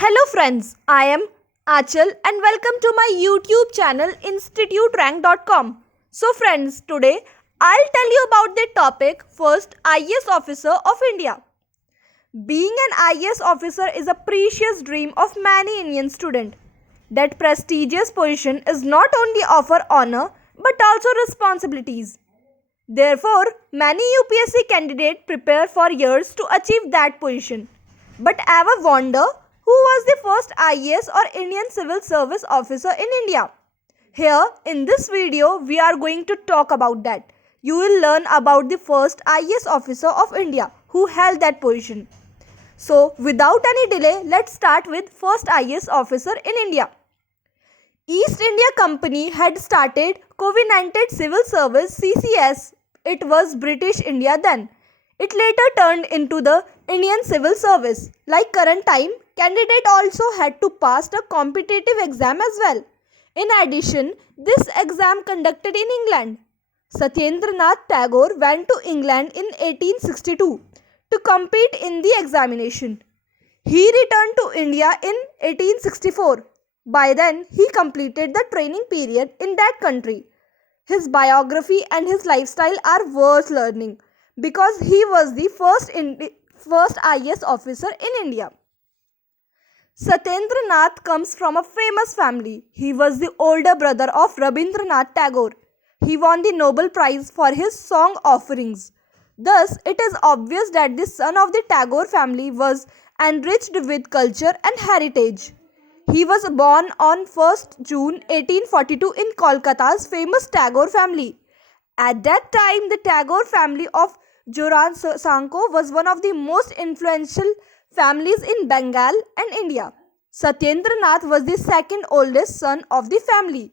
Hello friends, I am Achal and welcome to my YouTube channel instituterank.com. So friends, today I'll tell you about the topic first IAS officer of India. Being an IAS officer is a precious dream of many Indian students. That prestigious position is not only offer honor but also responsibilities. Therefore, many UPSC candidates prepare for years to achieve that position. But ever wonder who was the first IAS or Indian Civil Service officer in India? Here in this video, we are going to talk about that. You will learn about the first IAS officer of India who held that position. So, without any delay, let's start with first IAS officer in India. East India Company had started Covenanted Civil Service (CCS). It was British India then. It later turned into the Indian Civil Service. Like current time, candidate also had to pass a competitive exam as well. In addition, this exam conducted in England. Satyendranath Tagore went to England in 1862 to compete in the examination. He returned to India in 1864. By then, he completed the training period in that country. His biography and his lifestyle are worth learning because he was the first IAS officer in India. Satyendranath comes from a famous family. He was the older brother of Rabindranath Tagore. He won the Nobel Prize for his song offerings. Thus, it is obvious that the son of the Tagore family was enriched with culture and heritage. He was born on 1st June 1842 in Kolkata's famous Tagore family. At that time, the Tagore family of Jorasanko was one of the most influential families in Bengal and India. Satyendranath was the second oldest son of the family.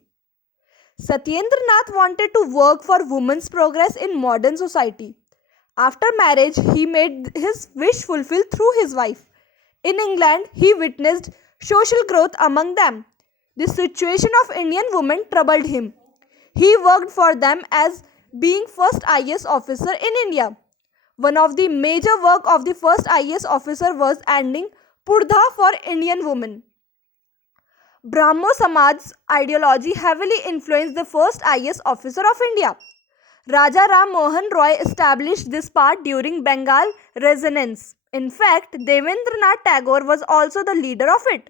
Satyendranath wanted to work for women's progress in modern society. After marriage, he made his wish fulfilled through his wife. In England, he witnessed social growth among them. The situation of Indian women troubled him. He worked for them as being first IAS officer in India. One of the major work of the first IAS officer was ending Purdha for Indian women. Brahmo Samaj's ideology heavily influenced the first IAS officer of India. Raja Ram Mohan Roy established this part during Bengal Resonance. In fact, Devendranath Tagore was also the leader of it.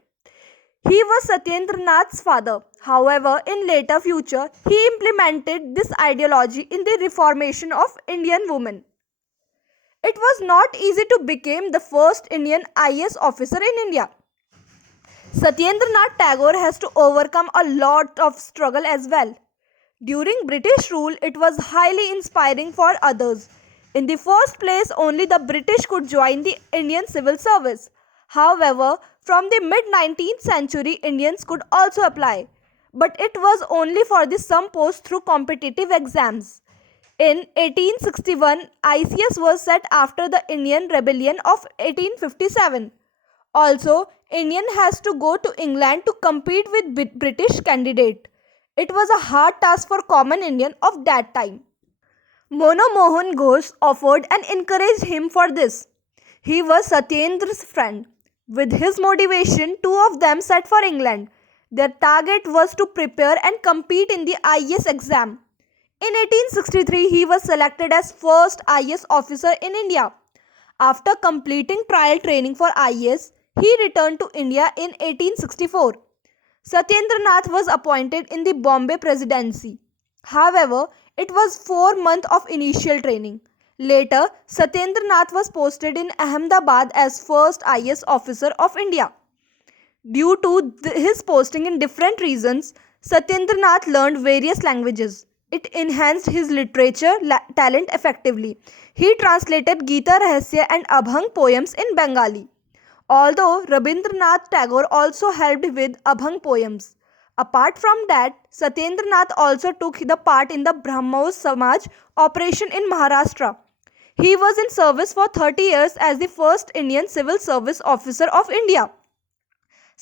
He was Satyendranath's father. However, in later future, he implemented this ideology in the reformation of Indian women. It was not easy to become the first Indian IAS officer in India. Satyendranath Tagore has to overcome a lot of struggle as well. During British rule, it was highly inspiring for others. In the first place, only the British could join the Indian Civil Service. However, from the mid-19th century, Indians could also apply. But it was only for the some posts through competitive exams. In 1861, ICS was set after the Indian Rebellion of 1857. Also, Indian has to go to England to compete with British candidate. It was a hard task for common Indian of that time. Mohan Ghosh offered and encouraged him for this. He was Satyendra's friend. With his motivation, two of them set for England. Their target was to prepare and compete in the IAS exam. In 1863, he was selected as first IAS officer in India. After completing trial training for IAS, he returned to India in 1864. Satyendranath was appointed in the Bombay Presidency. However, it was 4 months of initial training. Later, Satyendranath was posted in Ahmedabad as first IAS officer of India. Due to his posting in different regions, Satyendranath learned various languages. It enhanced his literature talent effectively. He translated Gita Rahasya and Abhang poems in Bengali. Although Rabindranath Tagore also helped with Abhang poems. Apart from that, Satyendranath also took the part in the Brahmo Samaj operation in Maharashtra. He was in service for 30 years as the first Indian Civil Service officer of India.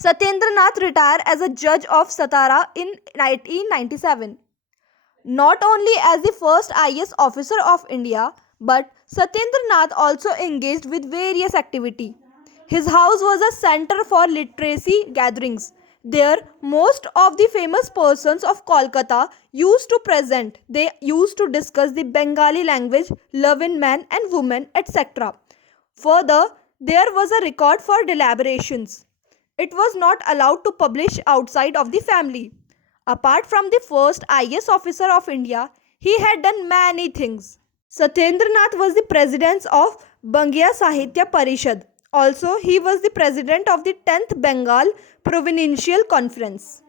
Satyendranath retired as a judge of Satara in 1897. Not only as the first IAS officer of India, but Satyendranath also engaged with various activities. His house was a center for literacy gatherings. There, most of the famous persons of Kolkata used to present. They used to discuss the Bengali language, love in man and woman, etc. Further, there was a record for deliberations. It was not allowed to publish outside of the family. Apart from the first IAS officer of India, he had done many things. Satyendranath was the president of Bangiya Sahitya Parishad. Also, he was the president of the 10th Bengal Provincial Conference.